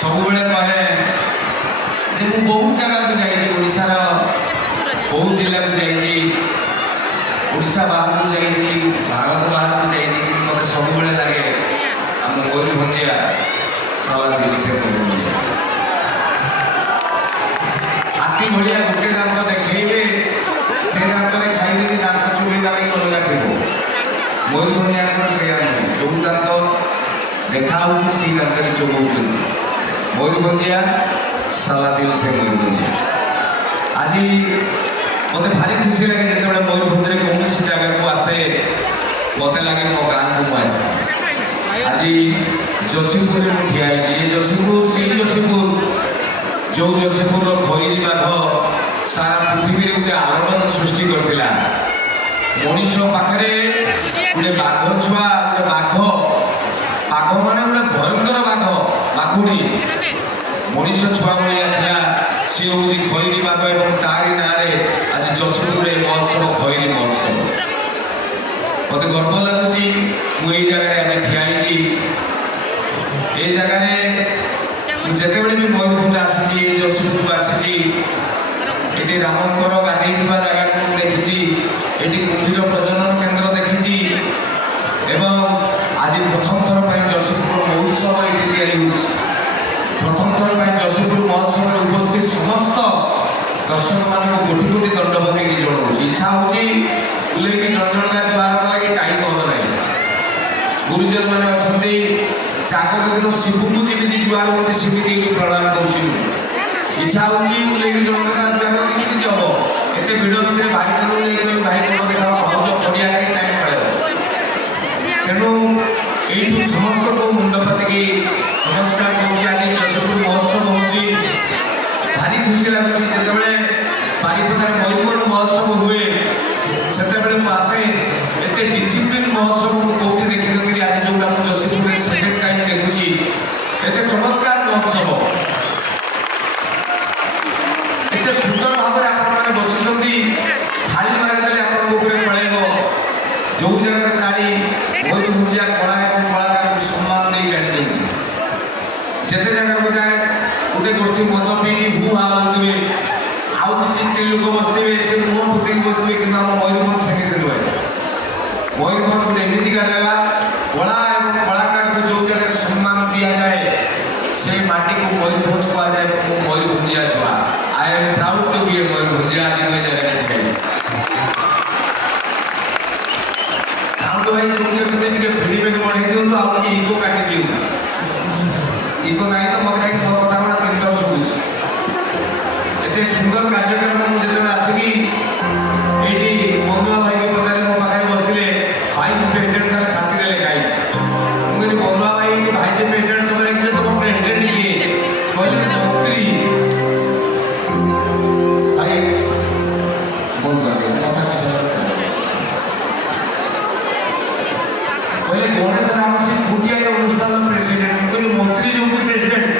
ସବୁବେଳେ କହେ ଯେ ମୁଁ ବହୁତ ଜାଗାକୁ ଯାଇଛି, ଓଡ଼ିଶାର ବହୁତ ଜିଲ୍ଲାକୁ ଯାଇଛି, ଓଡ଼ିଶା ବାହାରକୁ ଯାଇଛି, ଭାରତ ବାହାରକୁ ଯାଇଛି, କିନ୍ତୁ ମୋତେ ସବୁବେଳେ ଲାଗେ ଆମ ମୟୂରଭଞ୍ଜିଆ ସଲା ଦିଲ୍ ସେ ମୟୂରଭଞ୍ଜିଆ। ହାତୀ ଭଳିଆ ଗୋଟେ ଦାନ୍ତ ଦେଖେଇବେ, ସେ ଦାନ୍ତରେ ଖାଇବେନି, ଦାନ୍ତ ଚୁବେଇବା ଲାଗି ଅଲଗା ଥିବ। ମୟୂରଭଞ୍ଜିଆଙ୍କର ସେଇଆ ନୁହେଁ, ଯେଉଁ ଦାନ୍ତ ଦେଖା ହେଉଛି ସେଇ ଦାନ୍ତରେ ଚୋବଉଛନ୍ତି। ମୟୂରଭଞ୍ଜିଆ ସଲା ଦିଲ୍ ସେ ମୟୂରଭଞ୍ଜିଆ। ଆଜି ମୋତେ ଭାରି ଖୁସି ଲାଗେ ଯେତେବେଳେ ମୟୂରଭଞ୍ଜରେ କୌଣସି ଜାଗାକୁ ଆସେ, ମୋତେ ଲାଗେ ମୋ ଗାଁକୁ ମୁଁ ଆସିଛି। ଆଜି ଯଶୀପୁରରେ ମୁଁ ଠିଆ ହେଇଛି। ଏ ଯଶୀପୁର ସେଇ ଯଶୀପୁର ଯେଉଁ ଯଶୀପୁରର ଖଇରୀ ବାଘ ସାରା ପୃଥିବୀରେ ଗୋଟେ ଆଲୋଡ଼ନ ସୃଷ୍ଟି କରିଥିଲା। ମଣିଷ ପାଖରେ ଗୋଟେ ବାଘ ଛୁଆ, ଗୋଟେ ବାଘ ମାନେ ଗୋଟେ ଭୟଙ୍କର ବାଘ, ବାଘୁଣୀ ମଣିଷ ଛୁଆ ଭଳିଆ ଥିଲା। ସେ ହେଉଛି ଖଇରୀ ବାଘ ଏବଂ ତାରି ନାଁରେ ଆଜି ଯଶୀପୁରରେ ମହୋତ୍ସବ, ଖଇରୀ ମହୋତ୍ସବ। ମୋତେ ଗର୍ବ ଲାଗୁଛି ମୁଁ ଏଇ ଜାଗାରେ ଆଜି ଠିଆ ହେଇଛି। ଏଇ ଜାଗାରେ ମୁଁ ଯେତେବେଳେ ବି ମୟୂରଭଞ୍ଜ ଆସିଛି, ଏଇ ଯଶୀପୁରକୁ ଆସିଛି, ଏଠି ରାମଙ୍କର ଗାଧେଇଥିବା ଜାଗାକୁ ମୁଁ ଦେଖିଛି, ଏଠି କୁମ୍ଭୀର ପ୍ରଜନନ କେନ୍ଦ୍ର ଦେଖିଛି ଏବଂ ଆଜି ପ୍ରଥମ ଥର ପାଇଁ ଯଶୀପୁର ମହୋତ୍ସବ ଏଠି ତିଆରି ହେଉଛି। ପ୍ରଥମ ଥର ପାଇଁ ଯଶୀପୁର ମହୋତ୍ସବରେ ଉପସ୍ଥିତ ସମସ୍ତ ଦର୍ଶକମାନଙ୍କୁ କୋଟି କୋଟି ଦଣ୍ଡ ପକାଇକି ଜଣାଉଛି। ଇଚ୍ଛା ହେଉଛି ବୁଲେଇକି ଜଣ ଜଣକା ଜୁହାର ଲାଗି ଟାଇମ୍ ହେବ ନାହିଁ। ଗୁରୁଜନ ମାନେ ଅଛନ୍ତି, ଜାଗର ଦିନ ଶିବୁକୁ ଯେମିତି ଜୁହାର ହୁଅନ୍ତି ସେମିତି ଏଠି ପ୍ରଣାମ କରୁଛି। ଇଚ୍ଛା ହେଉଛି ବୁଲେଇକି ଜଣ ଜଣକା ଜୁହାର କେମିତି ହେବ? ଏତେ ଭିଡ଼ ଭିତରେ ଭାଇ ମାନଙ୍କୁ ନେଇକି ଭାଇ ଭାଉଜ ପଡ଼ିଆ ପାଇଁ ଟାଇମ୍ ପଳେଇବ। ତେଣୁ ଏଇଠୁ ସମସ୍ତଙ୍କୁ ମୁଣ୍ଡ ପାତିକି ନମସ୍କାର କରୁଛି। ଆଜି ଯଶୀପୁର ମହୋତ୍ସବ ହେଉଛି, ଭାରି ଖୁସି ଲାଗୁଛି। ଯେତେବେଳେ ବାରିପଦାରେ ମୟୂରଭଞ୍ଜ ମହୋତ୍ସବ ହୁଏ ସେତେବେଳେ ମୁଁ ଆସେ, ଏତେ ଡିସିପ୍ଲିନ୍ ମହୋତ୍ସବ ମୁଁ କେଉଁଠି ଦେଖିନଥିଲି। ଆଜି ଯେଉଁଟା ମୁଁ ଯଶୀପୁରରେ ସେକେଣ୍ଡ ଟାଇମ୍ ଦେଖୁଛି, ଏତେ ଚମତ୍କାର ମହୋତ୍ସବ, ଏତେ ସୁନ୍ଦର ଭାବରେ ଆପଣମାନେ ବସିଛନ୍ତି। ଥାଳି ମାରିଦେଲେ ଆପଣଙ୍କ ଉପରେ ପଳେଇବ। ଯେଉଁ ଜାଗାରେ ତାଳି ମୟୂରଭଞ୍ଜିଆ କଳା ଏବଂ କଳାକାରଙ୍କୁ ସମ୍ମାନ ଦେଇ ଜାଣିଛନ୍ତି। ଯେତେ ଜାଗାକୁ ଯାଏ ଗୋଟେ ଗୋଷ୍ଠୀ ମଦ ପିଇ ହୁ ହା ହେଉଥିବେ, ଆଉ କିଛି ସ୍ତ୍ରୀ ଲୋକ ବସିଥିବେ, ସେ ମୁହଁ ଫୁଟିକି ବସିଥିବେ, କିନ୍ତୁ ଆମ ମୟୂରଭଞ୍ଜ ସେମିତି ନୁହେଁ। ମୟୂରଭଞ୍ଜ ଗୋଟେ ଏମିତିକା ଜାଗା, କଳା ଏବଂ କଳାକାରଙ୍କୁ ଯେଉଁ ଜାଗାରେ ସମ୍ମାନ ଦିଆଯାଏ ସେ ମାଟିକୁ ମୟୂରଭଞ୍ଜ କୁହାଯାଏ। ମୁଁ ମୟୂରଭଞ୍ଜିଆ ଛୁଆ, ଆଇ ଏମ୍ ପ୍ରାଉଡ୍ ଟୁ ବି ଏ ମୟୂରଭଞ୍ଜିଆ। ଆଜି ମୁଁ ଏ ଜାଗାରେ ଠିଆ ହେଇଛି। ସାଉଣ୍ଡ ଭାଇ ଯୋଉଠି ଅଛନ୍ତି ଟିକେ ଫିଡବ୍ୟାକ୍ ବଢ଼େଇ ଦିଅନ୍ତୁ, ଆଉ ଟିକେ ଇଗୋ କାଟି ଦିଅନ୍ତୁ। ଇଗୋ ନାହିଁ ତ ମୋତେ କାହିଁକି ମୋ କଥା ଗୁଡ଼ା ତିନିଥର ଶୁଭୁଛି। ଏତେ ସୁନ୍ଦର କାର୍ଯ୍ୟକ୍ରମ ମୁଁ ଯେତେବେଳେ ଆସିକି ଏଇଠି ବନ୍ଧୁଆ ଭାଇକି ପଚାରି ମୋ ପାଖରେ ବସିଥିଲେ, ଭାଇସ୍ ପ୍ରେସିଡେଣ୍ଟଙ୍କର ଛାତିରେ ଲେଖା ହେଇଛି। ମୁଁ କହିଲି ବନ୍ଧୁଆ ଭାଇ ଏଇଠି ଭାଇସ୍ ପ୍ରେସିଡେଣ୍ଟ ତୁମେ ଲେଖିଛ, ତୁମ ପ୍ରେସିଡେଣ୍ଟ କିଏ? କହିଲେ ମନ୍ତ୍ରୀ। ଭାଇ ବନ୍ଧୁ କଥା କହିଲେ ଗଣେଶ ରାମ ସିଂ ଭୁଟିଆ ଅନୁଷ୍ଠାନ ପ୍ରେସିଡେଣ୍ଟ। ମୁଁ କହିଲି ମନ୍ତ୍ରୀ ଯୋଉଠି ପ୍ରେସିଡେଣ୍ଟ,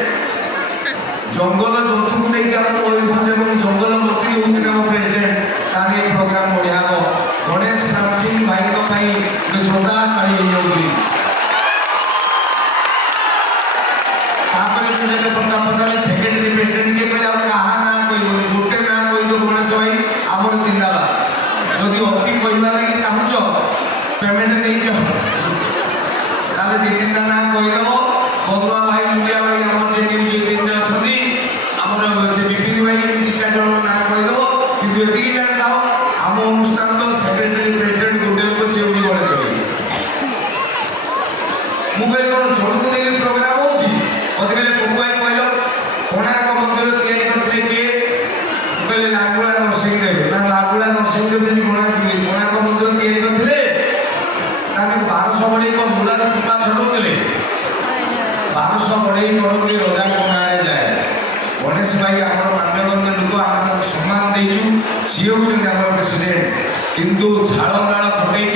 ଜଙ୍ଗଲ ଜନ୍ତୁକୁ ନେଇକି ଆମ ମୟୂରଭଞ୍ଜ ଏବଂ ଜଙ୍ଗଲ ମନ୍ତ୍ରୀ ହେଉଛନ୍ତି ଆମ ପ୍ରେସିଡେଣ୍ଟ। ତାର ଏ ପ୍ରୋଗ୍ରାମ ବଢ଼ିଆ ହେବ। ଗଣେଶ ରାମ ସିଂ ଭାଇଙ୍କ ପାଇଁ ଗୋଟେ ଜୋରଦାର ତାଳି ହେଇଯାଉଛି। ତାପରେ ମୁଁ ଯେତେ ପଚାରିଲି ସେକ୍ରେଟାରୀ ପ୍ରେସିଡେଣ୍ଟ କିଏ, କହିଲେ ଆଉ କାହା ନାଁ କହିବନି, ଗୋଟେ ନାଁ କହିବ ଗଣେଶ ଭାଇ, ଆମର ଜିନ୍ଦାବାଦ। ଯଦି ଅତି କହିବା ଲାଗି ଚାହୁଁଛ ପେମେଣ୍ଟ ନେଇଯାଅ, ତାହେଲେ ଦୁଇ ତିନିଟା ନାଁ କହିଦେବ। ବନ୍ଧୁଆ ଭାଇ, ମୁଲିଆ ଭାଇ, ଆମର ଯେ ନ୍ୟୁଜ୍ 18 ଅଛନ୍ତି, ଆମର ସେ ବିପିନ ଭାଇ, ଏମିତି 4 ଜଣଙ୍କ ନାଁ କହିଦେବ। କିନ୍ତୁ ଏତିକି ଜାଣିଥାଅ, ଆମ ଅନୁଷ୍ଠାନର ସେକ୍ରେଟାରୀ ପ୍ରେସିଡେଣ୍ଟ ଗୋଟେ ଲୋକ, ସେ ହେଉଛି ଗଣେଶ ଭାଇ। ମୁଁ କହିଲି କ'ଣ ଜଣକୁ ନେଇକି ପ୍ରୋଗ୍ରାମ ହେଉଛି? ମୋତେ କହିଲେ ପପୁ ଭାଇ କହିଲ କୋଣାର୍କ ମନ୍ଦିର ତିଆରି କରିଥିଲେ କିଏ? ମୁଁ କହିଲି ଲାଙ୍ଗୁଳା ନରସିଂହଦେବ। ନା ଲାଙ୍ଗୁଳା ନରସିଂହଦେବ ଯଦି କୋଣାର୍କ ମନ୍ଦିର ତିଆରି କରିଥିଲେ, ତାହେଲେ 1200 ବଢ଼େଇ କ'ଣ ମୂଳାର ଚୁପା ଛଡ଼ଉଥିଲେ? 1200 ବଢ଼େଇ କରନ୍ତି ରଜାଙ୍କ ନାଁରେ ଯାଏ। ଗଣେଶ ଭାଇ ଆମର ମାନ୍ୟଗଣ୍ୟ ଲୋକ, ଆମେ ତାଙ୍କୁ ସମ୍ମାନ ଦେଇଛୁ, ସିଏ ହେଉଛନ୍ତି ଆମର ପ୍ରେସିଡେଣ୍ଟ। କିନ୍ତୁ ଝାଳ ନାଳ ଫଟେଇ